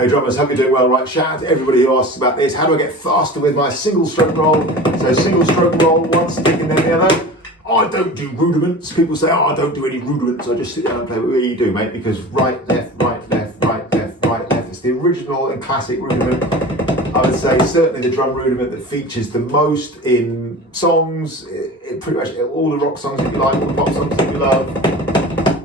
Hey drummers, hope you're doing well. Right, shout out to everybody who asks about this. How do I get faster with my single stroke roll? So single stroke roll, one stick and then the other. I don't do rudiments. People say, oh, I don't do any rudiments. I just sit down and play. Well, you do, mate, because right, left, right, left, right, left, right, left. It's the original and classic rudiment. I would say certainly the drum rudiment that features the most in songs, in pretty much all the rock songs that you like, all the pop songs that you love.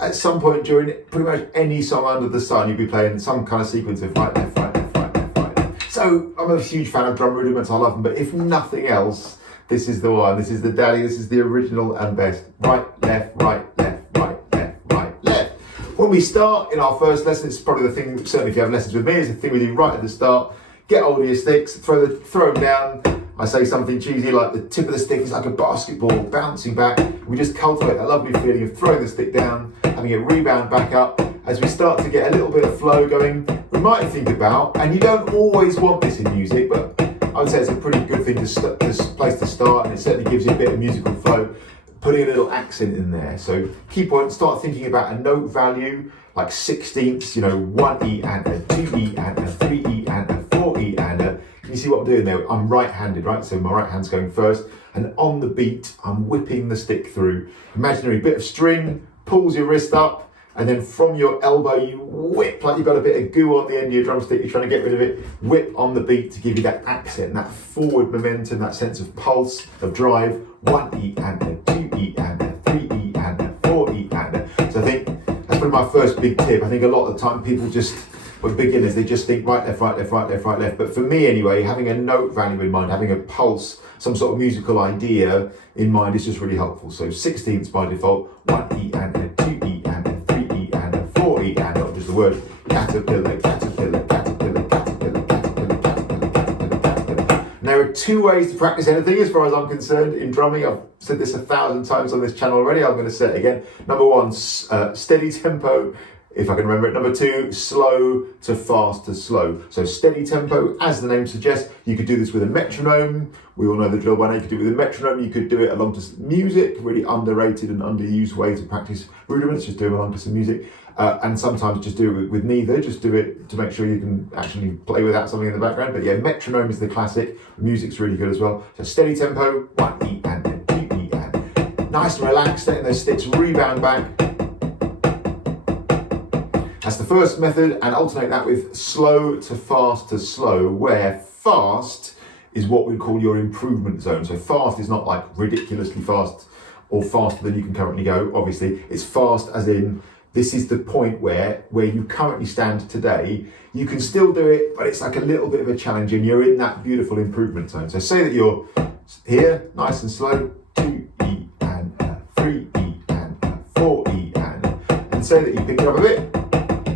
At some point during pretty much any song under the sun, you'll be playing some kind of sequence of right, left, right, left, right, left, right, left. So I'm a huge fan of drum rudiments, I love them, but if nothing else, this is the one, this is the daddy, this is the original and best. Right, left, right, left, right, left, right, left. When we start in our first lesson, it's probably the thing, certainly if you have lessons with me, it's the thing we do right at the start. Get hold of your sticks, throw them down. I say something cheesy like the tip of the stick is like a basketball bouncing back. We just cultivate a lovely feeling of throwing the stick down, having it rebound back up. As we start to get a little bit of flow going, we might think about, and you don't always want this in music, but I would say it's a pretty good thing place to start, and it certainly gives you a bit of musical flow, putting a little accent in there. So key point, start thinking about a note value, like sixteenths, 1 E and a 2 E and a 3 E and a 4 E and a. Can you see what I'm doing there? I'm right-handed, right? So my right hand's going first, and on the beat, I'm whipping the stick through. Imaginary bit of string, pulls your wrist up, and then from your elbow, you whip like you've got a bit of goo on the end of your drumstick, you're trying to get rid of it, whip on the beat to give you that accent, that forward momentum, that sense of pulse, of drive. 1 E and a 2 E and a 3 E and a 4 E and a. So I think that's probably my first big tip. I think a lot of the time people just, when beginners, they just think right, left, right, left, right, left, right, left. But for me anyway, having a note value in mind, having a pulse, some sort of musical idea in mind is just really helpful. So 16ths by default, 1 E and a 2 E and a 3 E and a 4 E and not just the word caterpillar, caterpillar, caterpillar, caterpillar, caterpillar, caterpillar, caterpillar, caterpillar. And there are two ways to practice anything as far as I'm concerned in drumming. I've said this 1,000 times on this channel already. I'm going to say it again. Number one, steady tempo, if I can remember it. Number two, slow to fast to slow. So steady tempo, as the name suggests. You could do this with a metronome. We all know the drill by now. You could do it with a metronome. You could do it along to music, really underrated and underused way to practice rudiments. Just do it along to some music. And sometimes just do it with neither. Just do it to make sure you can actually play without something in the background. But yeah, metronome is the classic. Music's really good as well. So steady tempo, 1 E and a 2 E and. Nice and relaxed, letting those sticks rebound back. That's the first method, and alternate that with slow to slow, where fast is what we call your improvement zone. So fast is not like ridiculously fast or faster than you can currently go, obviously. It's fast as in, this is the point where you currently stand today. You can still do it, but it's like a little bit of a challenge, and you're in that beautiful improvement zone. So say that you're here, nice and slow, 2 E and a 3 E and a 4 E and say that you pick it up a bit.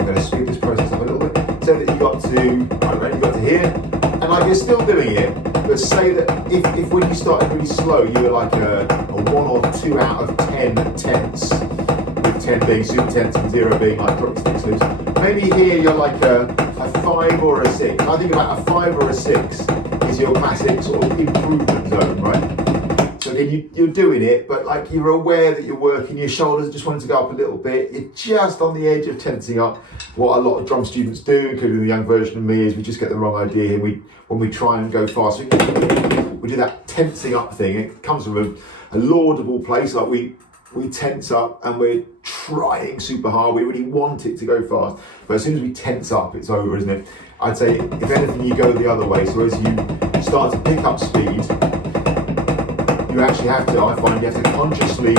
I'm going to speed this process up a little bit. Say that you got to, I don't know, you got to here, and like you're still doing it, but say that if when you started really slow, you were like a 1 or 2 out of 10 tenths, with 10 being super tenths and 0 being like drop sticks loose. Maybe here you're like a 5 or a 6. I think about a 5 or a 6 is your classic sort of improvement zone, right? So again, you're doing it, but like you're aware that you're working, your shoulders just wanting to go up a little bit. You're just on the edge of tensing up. What a lot of drum students do, including the young version of me, is we just get the wrong idea. When we try and go fast, we do that tensing up thing. It comes from a laudable place. Like we tense up and we're trying super hard. We really want it to go fast. But as soon as we tense up, it's over, isn't it? I'd say, if anything, you go the other way. So as you start to pick up speed, you actually have to, I find, you have to consciously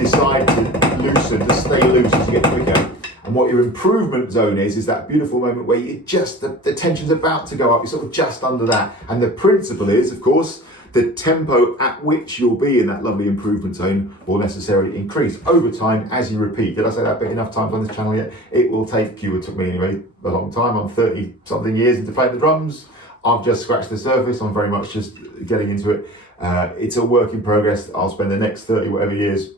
decide to loosen, to stay loose as you get quicker. And what your improvement zone is that beautiful moment where you just, the tension's about to go up, you're sort of just under that. And the principle is, of course, the tempo at which you'll be in that lovely improvement zone will necessarily increase over time as you repeat. Did I say that bit enough times on this channel yet? It will take you, it took me anyway, a long time. I'm 30 something years into playing the drums. I've just scratched the surface. I'm very much just getting into it. It's a work in progress. I'll spend the next 30 whatever years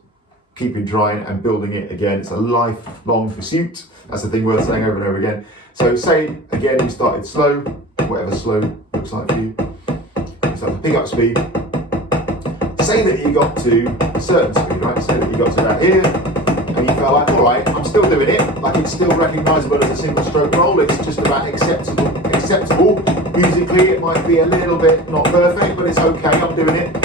keeping trying and building it again. It's a lifelong pursuit. That's the thing worth saying over and over again. So say again, you started slow, whatever slow looks like for you. So to pick up speed. Say that you got to a certain speed, right? Say that you got to about here, and you felt like, all right, I'm still doing it, like it's still recognisable as a single stroke roll, it's just about acceptable. Musically, it might be a little bit not perfect, but it's okay, I'm doing it.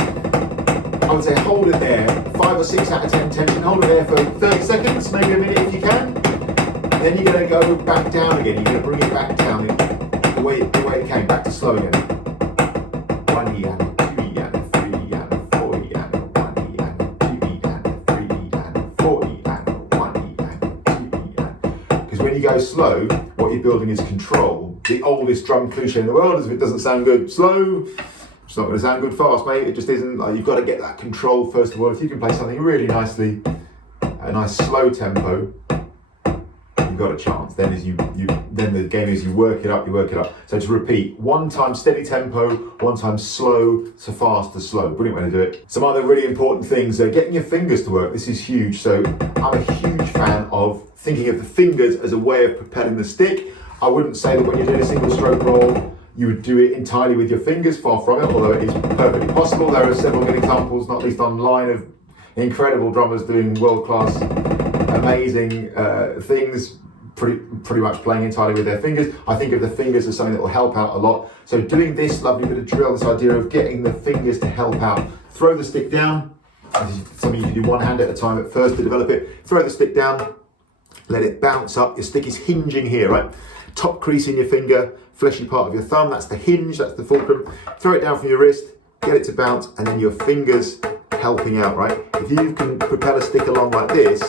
I would say hold it there, 5 or 6 out of 10 tension, hold it there for 30 seconds, maybe a minute if you can. Then you're going to go back down again, you're going to bring it back down the way it came, back to slow again. 1 E and 2 E and 3 E and 4 E and 1 E and 2 E and 3 E and 4 E and 1 E and 2 E and. Because when you go slow, what you're building is control. The oldest drum cliche in the world is if it doesn't sound good slow, it's not going to sound good fast, mate. It just isn't. Like, you've got to get that control first of all. If you can play something really nicely, a nice slow tempo, you've got a chance. Then then the game is you work it up. So to repeat, 1 time steady tempo, 1 time slow to fast to slow. Brilliant way to do it. Some other really important things are getting your fingers to work. This is huge. So I'm a huge fan of thinking of the fingers as a way of propelling the stick. I wouldn't say that when you're doing a single stroke roll, you would do it entirely with your fingers, far from it, although it is perfectly possible. There are several good examples, not least online, of incredible drummers doing world-class, amazing things, pretty much playing entirely with their fingers. I think of the fingers as something that will help out a lot. So doing this lovely bit of drill, this idea of getting the fingers to help out. Throw the stick down. This is something you can do one hand at a time at first to develop it. Throw the stick down, let it bounce up. Your stick is hinging here, right? Top crease in your finger, fleshy part of your thumb, that's the hinge, that's the fulcrum. Throw it down from your wrist, get it to bounce, and then your fingers helping out, right? If you can propel a stick along like this,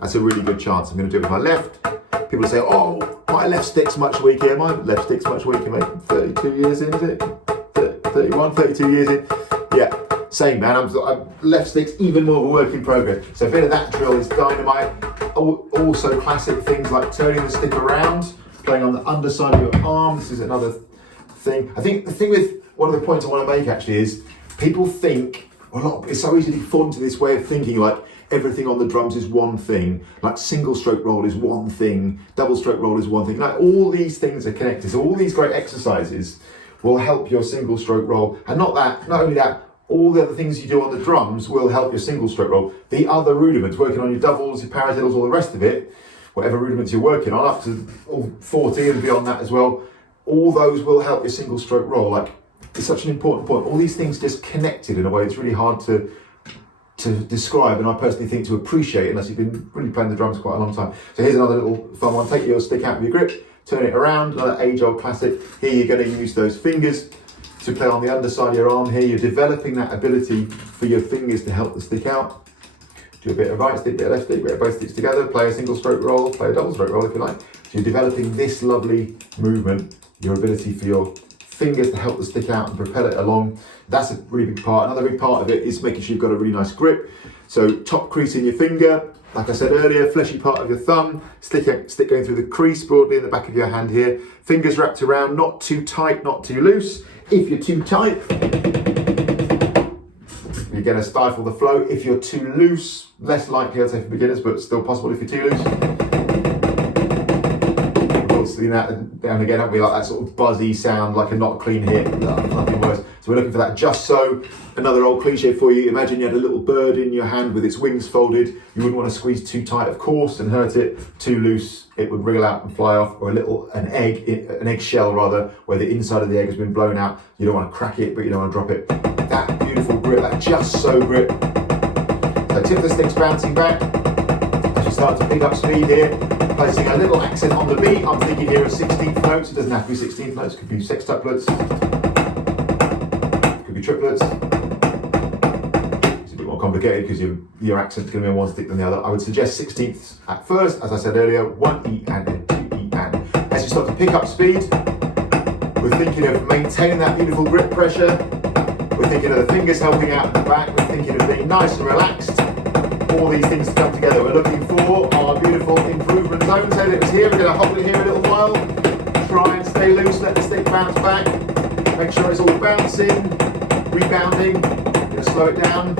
that's a really good chance. I'm going to do it with my left. People say, oh, my left stick's much weaker. My left stick's much weaker, mate. 32 years in, is it? 31, 32 years in. Yeah, same, man. I'm left stick's even more of a work in progress. So a bit of that drill is dynamite. Also classic things like turning the stick around, playing on the underside of your arm. This is another thing. I think the thing with one of the points I want to make actually is people think, it's so easy to fall into this way of thinking like everything on the drums is one thing, like single stroke roll is one thing, double stroke roll is one thing. Like all these things are connected. So all these great exercises will help your single stroke roll. And not only that, all the other things you do on the drums will help your single stroke roll. The other rudiments, working on your doubles, your paradiddles, all the rest of it, whatever rudiments you're working on, up to all 40 and beyond that as well, all those will help your single stroke roll. Like, it's such an important point. All these things just connected in a way that's really hard to describe, and I personally think to appreciate unless you've been really playing the drums quite a long time. So here's another little fun one. Take your stick out of your grip, turn it around, another age-old classic. Here you're going to use those fingers to play on the underside of your arm here. You're developing that ability for your fingers to help the stick out. Do a bit of right stick, bit of left stick, bit of both sticks together, play a single stroke roll, play a double stroke roll if you like. So you're developing this lovely movement, your ability for your fingers to help the stick out and propel it along. That's a really big part. Another big part of it is making sure you've got a really nice grip. So top crease in your finger, like I said earlier, fleshy part of your thumb, stick going through the crease broadly in the back of your hand here. Fingers wrapped around, not too tight, not too loose. If you're too tight, you're going to stifle the flow. If you're too loose, less likely, I'd say for beginners, but still possible if you're too loose. Obviously, now and again, don't we like that sort of buzzy sound, like a not clean hit, nothing worse. So we're looking for that just so. Another old cliche for you, imagine you had a little bird in your hand with its wings folded. You wouldn't want to squeeze too tight, of course, and hurt it. Too loose, it would wriggle out and fly off. Or an egg shell rather, where the inside of the egg has been blown out. You don't want to crack it, but you don't want to drop it. That beautiful grip, that just so grip. So tip of the stick's bouncing back. As you start to pick up speed here, placing a little accent on the beat. I'm thinking here of 16th notes. It doesn't have to be 16th notes, it could be sextuplets, it could be triplets. It's a bit more complicated because your accent's going to be on one stick than the other. I would suggest 16ths at first, as I said earlier, 1 E and then 2 E and. As you start to pick up speed, we're thinking of maintaining that beautiful grip pressure. We're thinking of the fingers helping out at the back. We're thinking of being nice and relaxed. All these things to come together. We're looking for our beautiful improvement zone. So that it was here. We're going to hold it here a little while. Try and stay loose. Let the stick bounce back. Make sure it's all bouncing, rebounding. We're going to slow it down.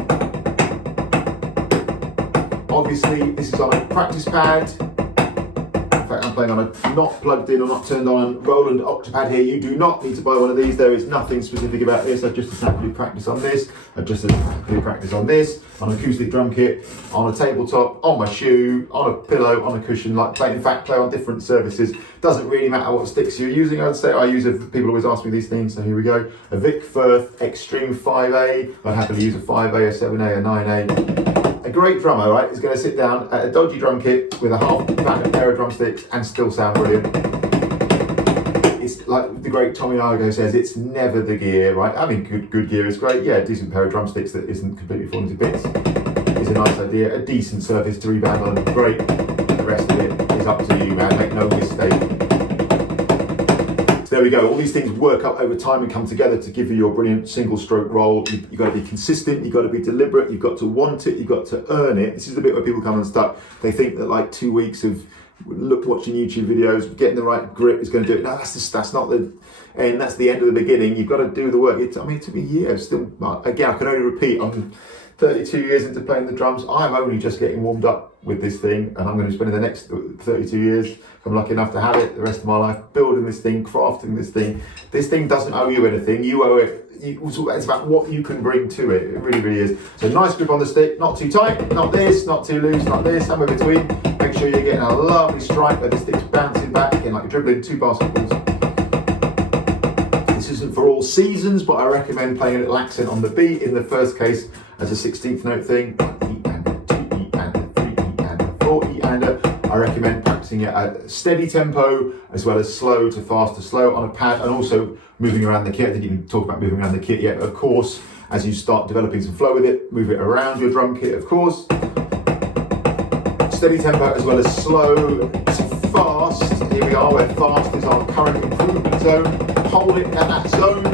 Obviously, this is on a practice pad. In fact, I'm playing on a not plugged in or not turned on Roland Octopad here. You do not need to buy one of these. There is nothing specific about this. I've just exactly practice on this. I've just exactly practice on this, on an acoustic drum kit, on a tabletop, on my shoe, on a pillow, on a cushion, like play, in fact, play on different surfaces. Doesn't really matter what sticks you're using. I'd say I use people always ask me these things, so here we go. A Vic Firth Extreme 5A. I'd happily use a 5A, a 7A, a 9A. A great drummer, right, is going to sit down at a dodgy drum kit with a half pack of pair of drumsticks and still sound brilliant. It's like the great Tommy Argo says, it's never the gear, right? I mean, good gear is great. Yeah, a decent pair of drumsticks that isn't completely falling to bits is a nice idea. A decent surface to rebound on, great. The rest of it is up to you, man. Make no mistake. So there we go. All these things work up over time and come together to give you your brilliant single stroke roll. You've got to be consistent, you've got to be deliberate, you've got to want it, you've got to earn it. This is the bit where people come unstuck. They think that like 2 weeks of watching YouTube videos, getting the right grip is going to do it. No, that's not the end. That's the end of the beginning. You've got to do the work. It took me years. Still, again, I can only repeat. I'm 32 years into playing the drums. I'm only just getting warmed up with this thing, and I'm going to be spending the next 32 years, if I'm lucky enough to have it, the rest of my life, building this thing, crafting this thing. This thing doesn't owe you anything. You owe it. It's about what you can bring to it. It really, really is. So nice grip on the stick, not too tight, not this, not too loose, not this, somewhere between. Make sure you're getting a lovely strike where the stick's bouncing back again, like you're dribbling 2 basketballs. This isn't for all seasons, but I recommend playing a little accent on the beat in the first case as a 16th note thing. E and a 2 E and a 3 E and a 4 E and a. I recommend practicing it at steady tempo as well as slow to fast to slow on a pad, and also moving around the kit. I didn't even talk about moving around the kit yet. Of course, as you start developing some flow with it, move it around your drum kit, of course. Steady tempo as well as slow to fast. Here we are, where fast is our current improvement zone. Hold it at that zone.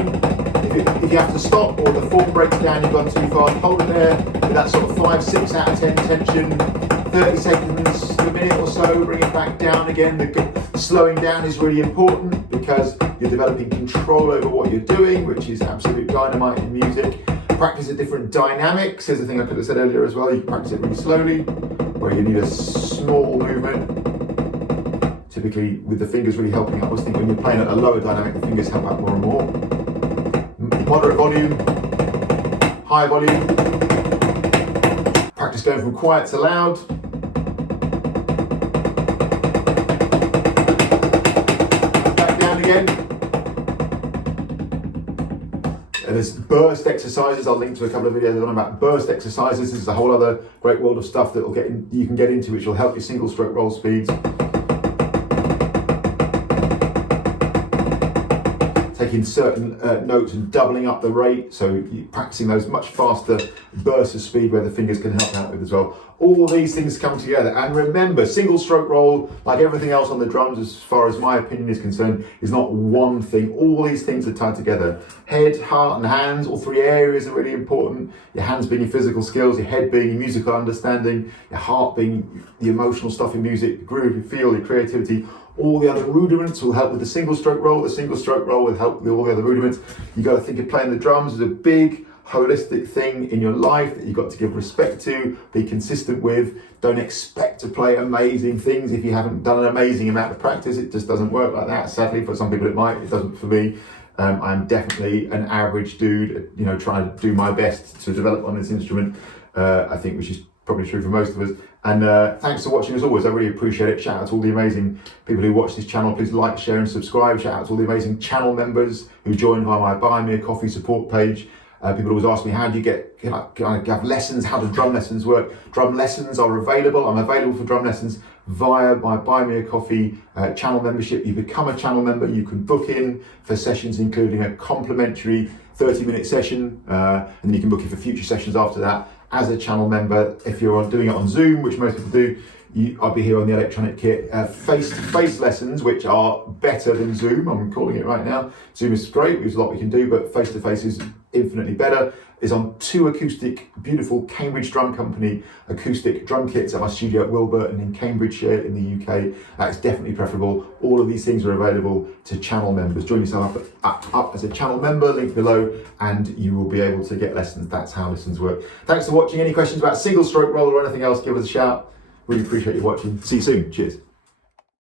If you have to stop or the form breaks down, you've gone too fast, hold it there with that sort of 5, 6 out of 10 tension. 30 seconds, a minute or so, bring it back down again. The slowing down is really important because you're developing control over what you're doing, which is absolute dynamite in music. Practice at different dynamics. Here's the thing I could have said earlier as well. You can practice it really slowly, where you need a small movement. Typically with the fingers really helping out. I always think when you're playing at a lower dynamic, the fingers help out more and more. Moderate volume, high volume. Practice going from quiet to loud. Back down again. And there's burst exercises. I'll link to a couple of videos on about burst exercises. This is a whole other great world of stuff that you can get into, which will help your single stroke roll speeds. Taking certain notes and doubling up the rate, so you're practicing those much faster bursts of speed where the fingers can help out with as well. All these things come together, and remember, single stroke roll, like everything else on the drums, as far as my opinion is concerned, is not one thing. All these things are tied together. Head, heart and hands, all 3 areas are really important. Your hands being your physical skills, your head being your musical understanding, your heart being the emotional stuff in music, the groove, your feel, your creativity. All the other rudiments will help with the single stroke roll. The single stroke roll will help with all the other rudiments. You've got to think of playing the drums as a big, holistic thing in your life that you've got to give respect to, be consistent with. Don't expect to play amazing things if you haven't done an amazing amount of practice. It just doesn't work like that. Sadly, for some people it might. It doesn't for me. I'm definitely an average dude, trying to do my best to develop on this instrument. I think, which is probably true for most of us. And thanks for watching as always. I really appreciate it. Shout out to all the amazing people who watch this channel. Please like, share and subscribe. Shout out to all the amazing channel members who join via my Buy Me a Coffee support page. People always ask me, how do you can I have lessons? How do drum lessons work? Drum lessons are available. I'm available for drum lessons via my Buy Me a Coffee channel membership. You become a channel member. You can book in for sessions, including a complimentary 30-minute session, and then you can book in for future sessions after that as a channel member. If you're doing it on Zoom, which most people do, I'll be here on the electronic kit. Face-to-face lessons, which are better than Zoom. I'm calling it right now. Zoom is great, there's a lot we can do, but face-to-face is infinitely better. Is on 2 acoustic, beautiful Cambridge Drum Company acoustic drum kits at my studio at Wilburton in Cambridgeshire in the UK. That's definitely preferable. All of these things are available to channel members. Join yourself up as a channel member, link below, and you will be able to get lessons. That's how lessons work. Thanks for watching. Any questions about single stroke roll or anything else, give us a shout. Really appreciate you watching. See you soon. Cheers.